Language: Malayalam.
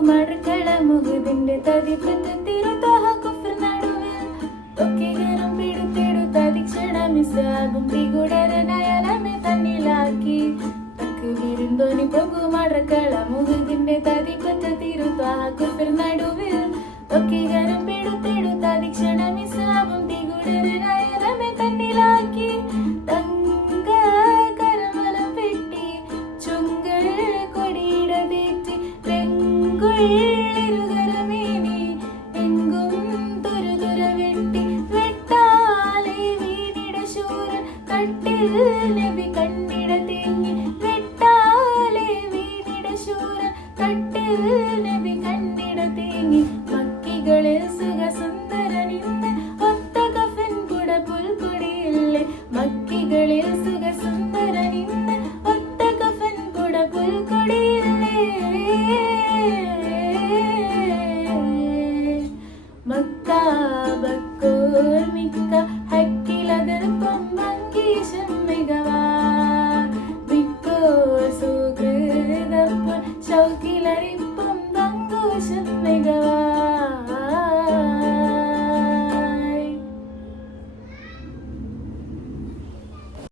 മഴക്കള മുഖത്തിന്റെ തതിപ്പത്ത് തിരുത്താഹ കുഫർ നടുവിൽ ഒക്കെകരം പിടുത്തെടുത്ത ദിക്ഷണ മിസ്സാകും പികുടരനയനമെ തന്നിലാക്കി തക്ക് വിരുന്തോനി പോകു മഴക്കള മുഖത്തിന്റെ തതിപ്പത്ത് തിരുത്താഹ കുഫർ നടുവിൽ ഒക്കെകരം പിടുത്തെടുത്ത ദിക്ഷണ മിസ്സാകും പികുടരനയനമെ തന്നിലാക്കി നബി കണ്ണിട തേങ്ങി വെട്ടാലെ വീണിട ശൂര കട്ടിൽ നബി കണ്ണിട തേങ്ങി മക്കികളിൽ സുഖ സുന്ദരനിന്ന് ഒത്ത കഫൻ കുട പുൽക്കൊടിയില്ലേ മക്കികളിൽ സുഖ സുന്ദരനിന്ന് ഒത്ത കഫൻ കുട പുൽക്കൊടിയില്ലേ മക്കാബക്കോർമിക്ക ഹക്കിലതിർപ്പം ഭംഗീശം മികവാ